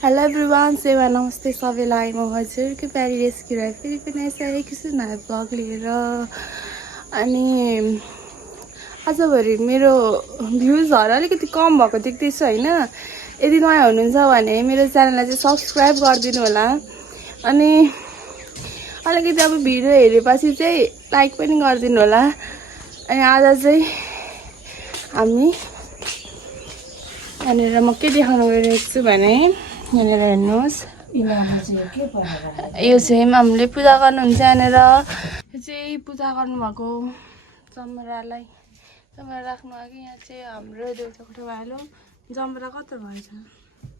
Hello everyone, सेवा नमस्ते सबैलाई। म हजुरको प्यारी रेस्क्युर फेरि पनि आइसकेको छु नयाँ ब्लग लिएर। अनि आजभरि मेरो भ्युजहरू अलिकति कम भएको देख्दैछु होइन। यदि नयाँ हुनुहुन्छ भने मेरो च्यानललाई चाहिँ सब्सक्राइब गरिदिनु होला। अनि अलिकति अब भिडियो हेरेपछि चाहिँ लाइक पनि गरिदिनु होला। अनि आज चाहिँ हामी यहाँनिर म के देखाउन गइरहेको छु भने यहाँनिर हेर्नुहोस्, यो चाहिँ हामीले पूजा गर्नुहुन्छ यहाँनिर। यो चाहिँ पूजा गर्नुभएको जमरालाई जमरा राख्नु अघि यहाँ चाहिँ हाम्रो देउता कोठा भइहाल्यो। जमरा कत्रो भएछ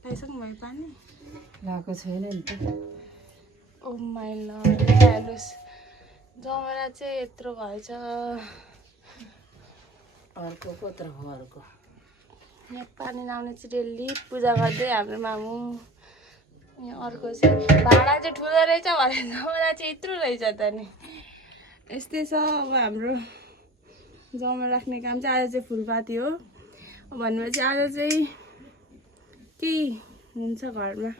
पाइसक्नु भयो? पानी लगाएको छैन नि त। ओ माइ लर्ड, हेर्नुहोस् जमरा चाहिँ यत्रो भएछ। अर्को कत्रो भयो अर्को? यहाँ पानी लाउने चाहिँ डेली पूजा गर्दै हाम्रो मामु। यहाँ अर्को चाहिँ भाडा चाहिँ ठुलो रहेछ भने जमरा चाहिँ यत्रो रहेछ त नि। यस्तै छ अब हाम्रो जमरा राख्ने काम चाहिँ। आज चाहिँ फुलपाती हो भनेपछि आज चाहिँ केही हुन्छ घरमा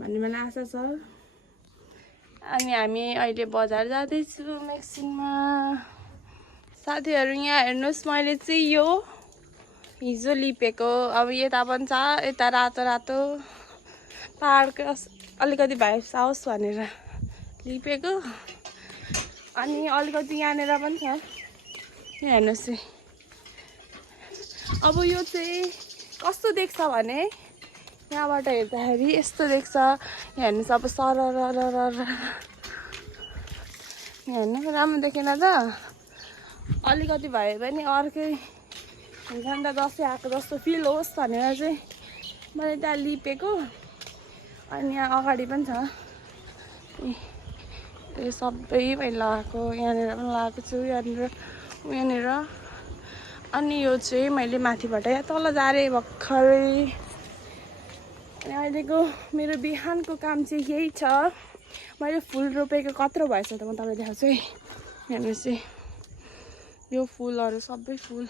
भन्ने मलाई आशा छ। अनि हामी अहिले बजार जाँदैछु मेक्सिनमा। साथीहरू यहाँ हेर्नुहोस्, मैले चाहिँ यो हिजो लिपेको, अब यता पनि छ, यता रातो रातो पाहाडको अलिकति भाइब्स आओस् भनेर लिपेको। अनि अलिकति यहाँनिर पनि छ, यहाँ हेर्नुहोस् है। अब यो चाहिँ कस्तो देख्छ भने यहाँबाट हेर्दाखेरि यस्तो देख्छ। यहाँ हेर्नुहोस्, अब सरर यहाँ हेर्नु राम्रो देखेन त। अलिकति भए पनि अर्कै हुन्छ नि त, दसैँ आएको जस्तो फिल होस् भनेर चाहिँ मैले त्यहाँ लिपेको। अनि यहाँ अगाडि पनि छ, यो सबै मैले लगाएको, यहाँनिर पनि लगाएको छु, यहाँनिर। अनि यो चाहिँ मैले माथिबाट यहाँ तल झारेँ भर्खरै। अनि अहिलेको मेरो बिहानको काम चाहिँ यही छ। मैले फुल रोपेको कत्रो भएछ त म तपाईँलाई देखाउँछु है। हेर्नुहोस् है, यो फुलहरू सबै फुल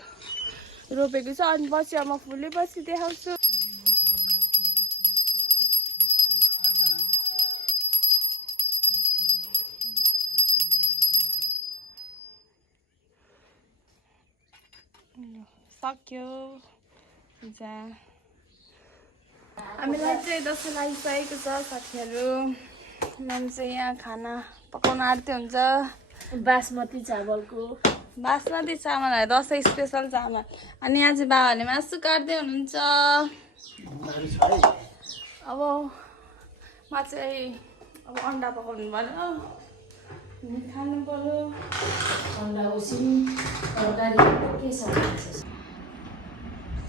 रोपेको छ। अनि पछि अब म फुलेपछि देखाउँछु। सक्यो पूजा। हामीलाई चाहिँ दसैँ लागिसकेको छ साथीहरू। नाम चाहिँ यहाँ खाना पकाउन आँट्दै हुन्छ। बासमती चावलको बासमती चामल है, दसैँ स्पेसल चामल। अनि यहाँ चाहिँ बाबाले मासु काट्दै हुनुहुन्छ। अब म चाहिँ अब अन्डा पकाउनु पर्यो, खानु पर्यो। अन्डा उसिन तरकारी के छ?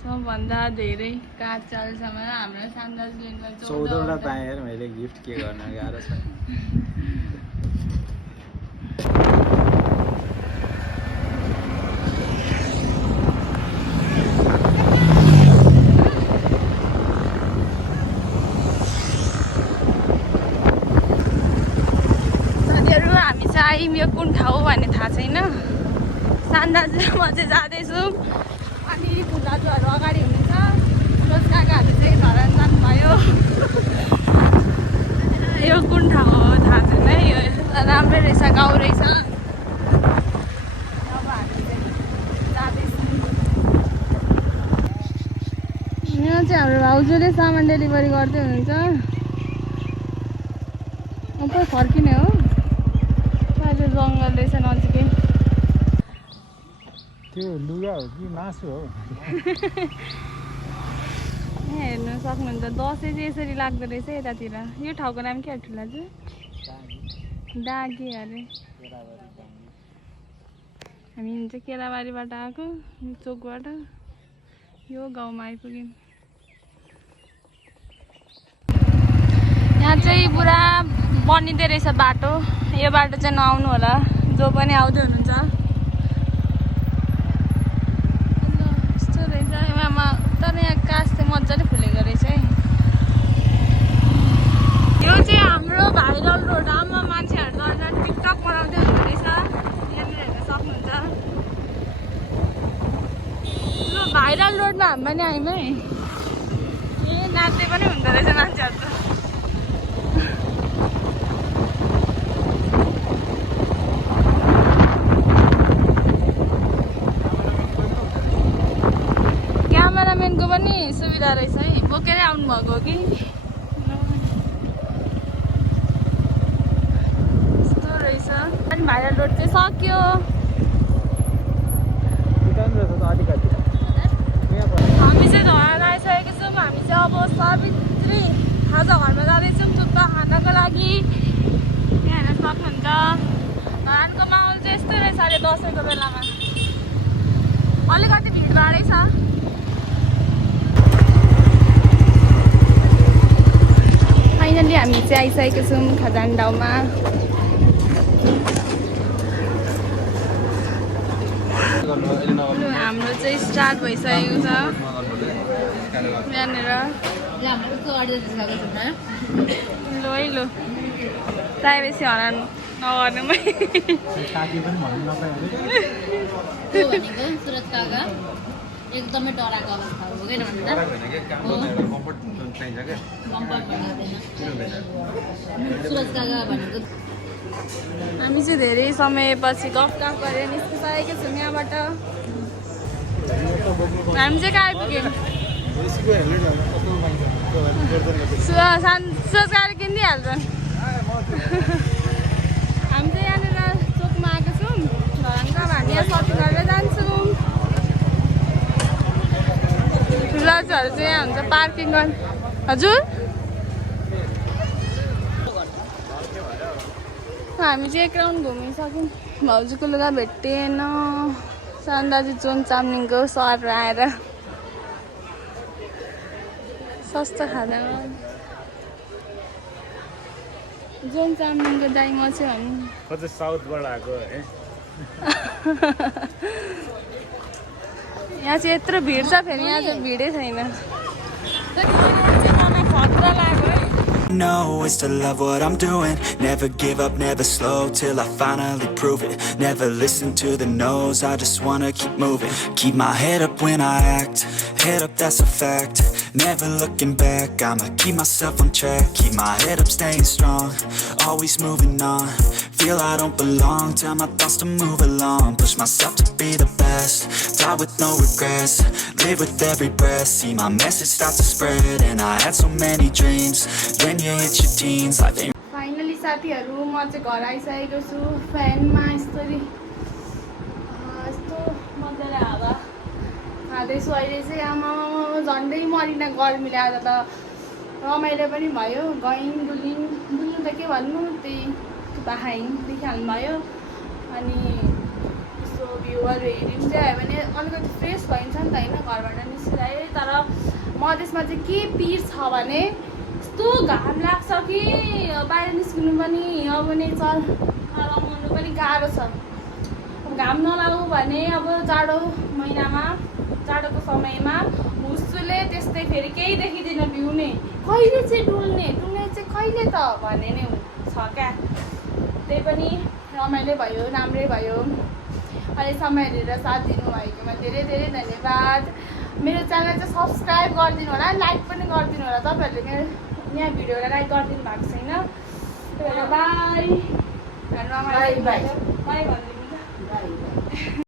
सबभन्दा धेरै काठ चालसम्म हाम्रो सान्दाजुलीमा 14वटा पाएँ यार मैले गिफ्ट। के गर्न गाह्रो छ। साथीहरू हामी चाहिँ आयौँ, यो कुन ठाउँ भन्ने थाहा छैन। सान्दाजुमा चाहिँ जाँदैछौँ। अनि दाजुहरू अगाडि हुनुहुन्छ, रोज काकाहरू चाहिँ घर जानुभयो। यो कुन ठाउँ हो थाहा छैन है। यो राम्रै रहेछ, गाउँ रहेछ। अब हामी चाहिँ जाँदैछौँ। यहाँ चाहिँ हाम्रो भाउजूले सामान डेलिभरी गर्दै हुनुहुन्छ। अब फर्किने हो, अहिले जङ्गल रहेछ नजिकै। त्यो लुगा हो कि मासु हो? यहाँ हेर्नु सक्नुहुन्छ, दसैँ चाहिँ यसरी लाग्दो रहेछ यतातिर। यो ठाउँको नाम के हो ठुला चाहिँ? डाँगे अरे। हामी चाहिँ केलाबारीबाट आएको, चोकबाट यो गाउँमा आइपुग्यौँ। यहाँ चाहिँ पुरा बनिँदै रहेछ बाटो। यो बाटो चाहिँ नआउनु होला जो पनि आउँदै हुनुहुन्छ। यस्तो रहेछ यहाँमा, तर यहाँ कास चाहिँ मजाले फुलेको रहेछ है। यो चाहिँ हाम्रो भाइरल रोड। आमा मान्छेहरू त टिकटक बनाउँदै हुँदो रहेछ। यहाँनिर हेर्न सक्नुहुन्छ। ल भाइरल रोडमा हामी पनि आयौँ है। ए नाच्दै पनि हुँदो रहेछ मान्छेहरू त। क्यामेराम्यानको पनि सुविधा रहेछ है, बोकेरै आउनुभएको हो कि यस्तो रहेछ। अनि भाइरल रोड चाहिँ सक्यो। हामी चाहिँ घर आइसकेको छौँ। हामी चाहिँ अब सावित्री खाजा घरमा जाँदैछौँ थुक्पा खानको लागि। यहाँ हेर्न सक्नुहुन्छ धरानको माहौल चाहिँ यस्तै रहेछ अहिले दसैँको बेलामा। अलिकति भिडभाडै छ। फाइनली हामी चाहिँ आइसकेको छौँ खजान ठाउँमा। हाम्रो चाहिँ स्टार्ट भइसकेको छ यहाँनिर। लु है लु, प्राइभेसी हरान नगर्नुमै। एकदमै डराएको अवस्था हो किन भन्दा सुरज काका भनेको हामी चाहिँ धेरै समयपछि गफ गरेर निस्किसकेको छौँ यहाँबाट। हामी चाहिँ कहाँ आइपुग्यौँ? सुरज गाडी किनिदिइहाल्छन्। हामी चाहिँ यहाँनिर चोकमा आएको छौँ धरानको। हामी यहाँ सपिङ गरेर जान्छौँ। ठुलाहरू चाहिँ यहाँ हुन्छ पार्किङ गर्नु। हजुर हामी चाहिँ एक राउन्ड घुमिसक्यौँ। भाउजूको लुगा भेटिएन। सान्दाजी जोन चामलिङको सहर आएर सस्तो खाँदा जोन चामलिङको दाइ म चाहिँ भने साउथबाट आएको है। यहाँ चाहिँ यत्रो भिड छ, फेरि यहाँ चाहिँ भिडै छैन। मलाई खतरा लाग्यो है। know is to love what I'm doing. Never give up, never slow till I finally prove it. Never listen to the no's, I just wanna keep moving. Keep my head up when I act, head up that's a fact. Never looking back, I'ma keep myself on track. Keep my head up staying strong, always moving on. Feel I don't belong, tell my thoughts to move along. Push myself to be the best, die with no regrets. Live with every breath, see my message start to spread. And I had so many dreams, then you hit your teens, life ain't finally साथीहरू म चाहिँ घर आइसकेको छु। फ्यानमा यस्तो मजाले हावा खाँदैछु अहिले चाहिँ। आमा झन्डै मरिन गर्मीले। आज त रमाइलो पनि भयो, गयौँ डुल्यौँ। डुल्नु त के भन्नु, त्यही बाखायौँ देखिहाल्नु भयो। अनि यस्तो भ्यूहरू हेऱ्यौँ चाहिँ भने अलिकति फ्रेस भइन्छ नि त होइन, घरबाट निस्किँदै। तर मधेसमा चाहिँ के पिर छ भने यस्तो घाम लाग्छ कि बाहिर निस्किनु पनि अब नेचर रमाउनु पनि गाह्रो छ। घाम नलागौँ भने अब जाडो महिनामा, जाडोको समयमा हुस्सुले त्यस्तै फेरि केही देखिँदैन भ्यू नै। कहिले चाहिँ डुल्ने चाहिँ कहिले त भन्ने नै छ क्या। त्यही पनि रमाइलो भयो, राम्रै भयो। अहिले समय हेरेर साथ दिनुभएकोमा धेरै धेरै धन्यवाद। मेरो च्यानल चाहिँ सब्सक्राइब गरिदिनु होला, लाइक पनि गरिदिनु होला। तपाईँहरूले मेरो यहाँ भिडियोलाई लाइक गरिदिनु भएको छैन। त्यही भएर बाई। बाई बाई बाई भनिदिनु।